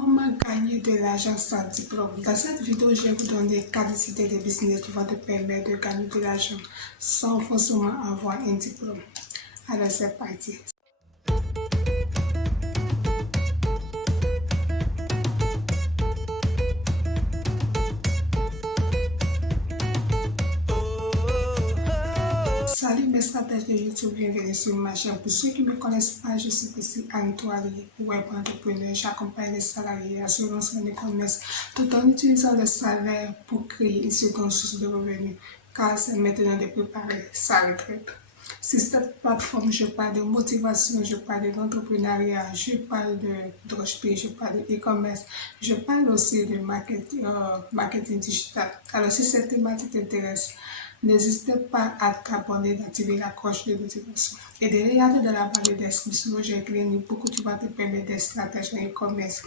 Comment gagner de l'argent sans diplôme? Dans cette vidéo, je vais vous donner 4 idées de business qui vont te permettre de gagner de l'argent sans forcément avoir un diplôme. Alors c'est parti. Salut mes stratèges de YouTube, bienvenue sur ma chaîne. Pour ceux qui ne me connaissent pas, je suis ici Antoine, web entrepreneur. J'accompagne les salariés à se lancer en e-commerce tout en utilisant le salaire pour créer une seconde source de revenus, car c'est maintenant de préparer sa retraite. Sur cette plateforme, je parle de motivation, je parle d'entrepreneuriat, je parle de dropshipping, je parle de e-commerce, je parle aussi de marketing digital. Alors si cette thématique t'intéresse, n'hésitez pas à t'abonner, d'activer la cloche de notification et de regarder dans la barre de description. J'ai créé un ebook qui va te permettre des stratégies en e-commerce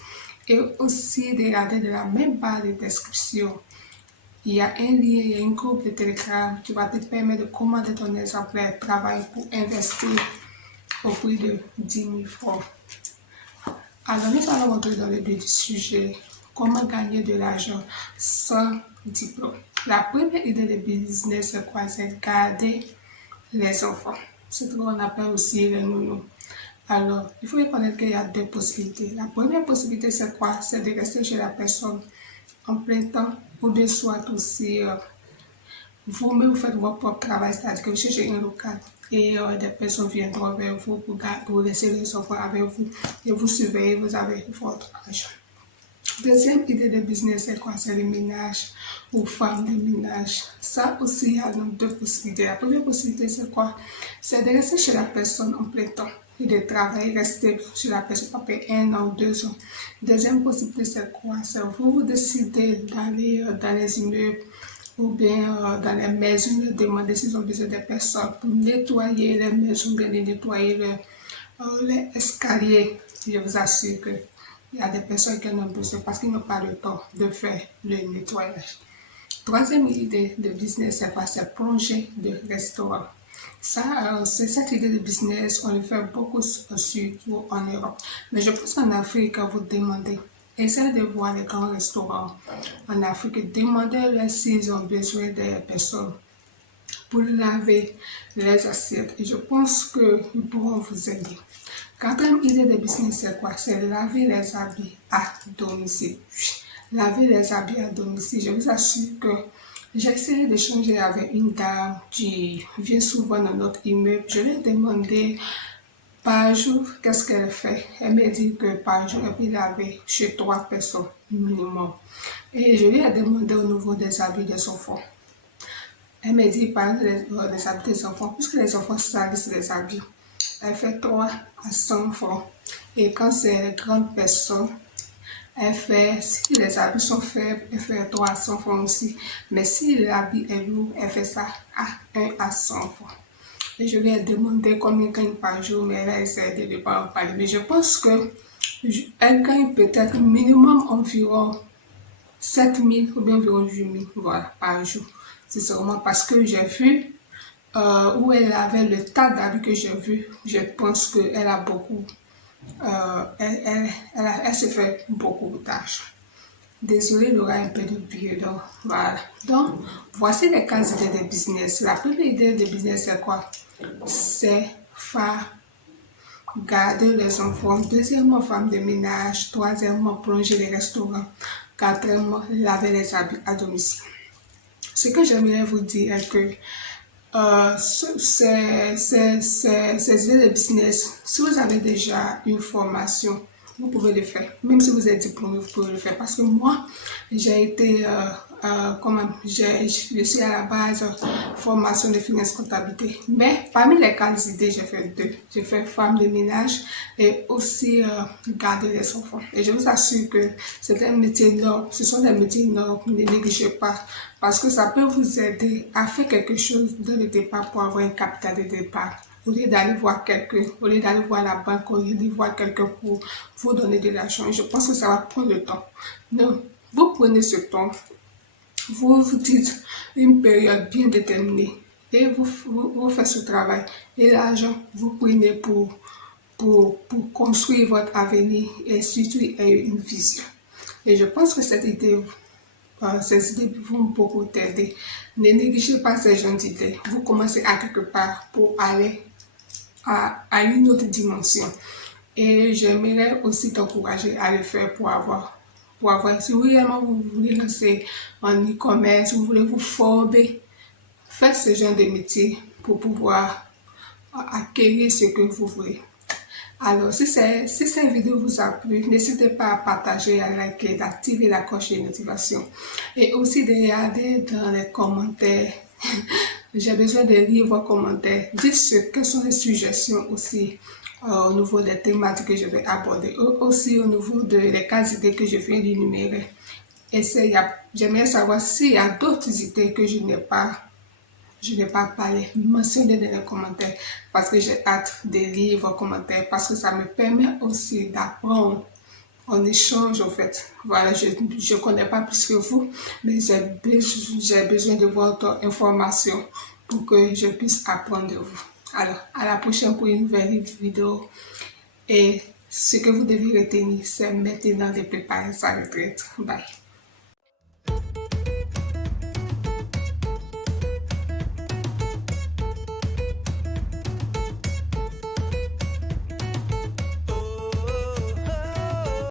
et aussi de regarder dans la même barre de description. Il y a un lien, il y a une groupe de Telegram qui va te permettre de commander ton exemplaire de travail pour investir au prix de 10 000 francs. Alors, nous allons rentrer dans le vif du sujet. Comment gagner de l'argent sans diplôme? La première idée de business, c'est quoi? C'est garder les enfants. C'est ce qu'on appelle aussi les nounous. Alors, il faut reconnaître qu'il y a deux possibilités. La première possibilité, c'est quoi? C'est de rester chez la personne en plein temps, ou de soit aussi vous-même vous faites votre propre travail, c'est-à-dire que vous cherchez un local et des personnes viendront vers vous pour laisser les enfants avec vous et vous surveillez, vous avez votre argent. Deuxième idée de business, c'est quoi? C'est le ménage ou femme de ménage. Ça aussi, il y a deux possibilités. La première possibilité, c'est quoi? C'est de rester chez la personne en plein temps et de travailler, rester chez la personne après 1 an, 2 ans. Deuxième possibilité, c'est quoi? C'est vous décidez d'aller dans les immeubles ou bien dans les maisons, de demander s'ils ont besoin de personnes pour nettoyer les maisons, bien nettoyer les escaliers. Je vous assure que il y a des personnes qui en ont besoin parce qu'ils n'ont pas le temps de faire le nettoyage. Troisième idée de business, c'est quoi? C'est plonger de restaurant. Ça, c'est cette idée de business, on le fait beaucoup surtout en Europe. Mais je pense qu'en Afrique, vous demandez, essayez de voir les grands restaurants en Afrique, demandez-leur s'ils ont besoin de personnes pour laver les assiettes. Et je pense qu'ils pourront vous aider. Quatrième idée de business, c'est quoi? C'est laver les habits à domicile. Laver les habits à domicile. Je vous assure que j'ai essayé d'échanger avec une dame qui vient souvent dans notre immeuble. Je lui ai demandé par jour qu'est-ce qu'elle fait. Elle m'a dit que par jour, elle peut laver chez 3 personnes minimum. Et je lui ai demandé au niveau des habits des enfants. Elle m'a dit par exemple des habits des enfants, puisque les enfants salissent les habits. Elle fait 3 à 100 francs. Et quand c'est les grandes personnes, elle fait, si les habits sont faibles, elle fait 3 à 100 francs aussi. Mais si l'habit est lourd, elle fait ça à 1 à 100 francs. Et je lui ai demandé combien elle gagne par jour, mais elle a essayé de ne pas en parler. Mais je pense qu'elle gagne peut-être minimum environ 7 000 ou bien environ 8 000 voilà, par jour. C'est seulement parce que j'ai vu où elle avait le tas d'habits que j'ai vu. Je pense qu'elle a beaucoup, elle se fait beaucoup d'argent. Désolée, il y aura un peu de bruit, donc voilà. Donc, voici les 4 idées de business. La première idée de business, c'est quoi? C'est garder les enfants. Deuxièmement, femme de ménage. Troisièmement, plonger les restaurants. Quatrièmement, laver les habits à domicile. Ce que j'aimerais vous dire est que ces idées de business, si vous avez déjà une formation, vous pouvez le faire. Même si vous êtes diplômé, vous pouvez le faire. Parce que moi, j'ai été, je suis à la base formation de finance comptabilité. Mais parmi les 4 idées, j'ai fait 2. J'ai fait femme de ménage et aussi garder les enfants. Et je vous assure que c'est un métier noble. Ce sont des métiers nobles, ne négligez pas. Parce que ça peut vous aider à faire quelque chose dès le départ pour avoir un capital de départ. Au lieu d'aller voir quelqu'un, au lieu d'aller voir la banque, au lieu de voir quelqu'un pour vous donner de l'argent. Je pense que ça va prendre le temps. Non, vous prenez ce temps, vous vous dites une période bien déterminée et vous faites ce travail. Et l'argent, vous prenez pour construire votre avenir et surtout une vision. Et je pense que ces idées vont beaucoup t'aider. Ne négligez pas ces jeunes idées. Vous commencez à quelque part pour aller à une autre dimension. Et j'aimerais aussi t'encourager à le faire pour avoir, si vraiment vous voulez lancer en e-commerce, vous voulez vous former, faites ce genre de métier pour pouvoir acquérir ce que vous voulez. Alors, si cette vidéo vous a plu, n'hésitez pas à partager, à liker, d'activer la cloche de notification et aussi de regarder dans les commentaires. J'ai besoin de lire vos commentaires. Dites quelles sont les suggestions aussi au niveau des thématiques que je vais aborder, aussi au niveau des cas d'idées que je viens d'énumérer. Et j'aimerais savoir s'il y a d'autres idées que je n'ai pas parlé. Mentionnez dans les commentaires parce que j'ai hâte de lire vos commentaires parce que ça me permet aussi d'apprendre. On échange en fait. Voilà, je ne connais pas plus que vous, mais j'ai besoin de votre information pour que je puisse apprendre de vous. Alors, à la prochaine pour une nouvelle vidéo. Et ce que vous devez retenir, c'est maintenant de préparer sa retraite. Bye.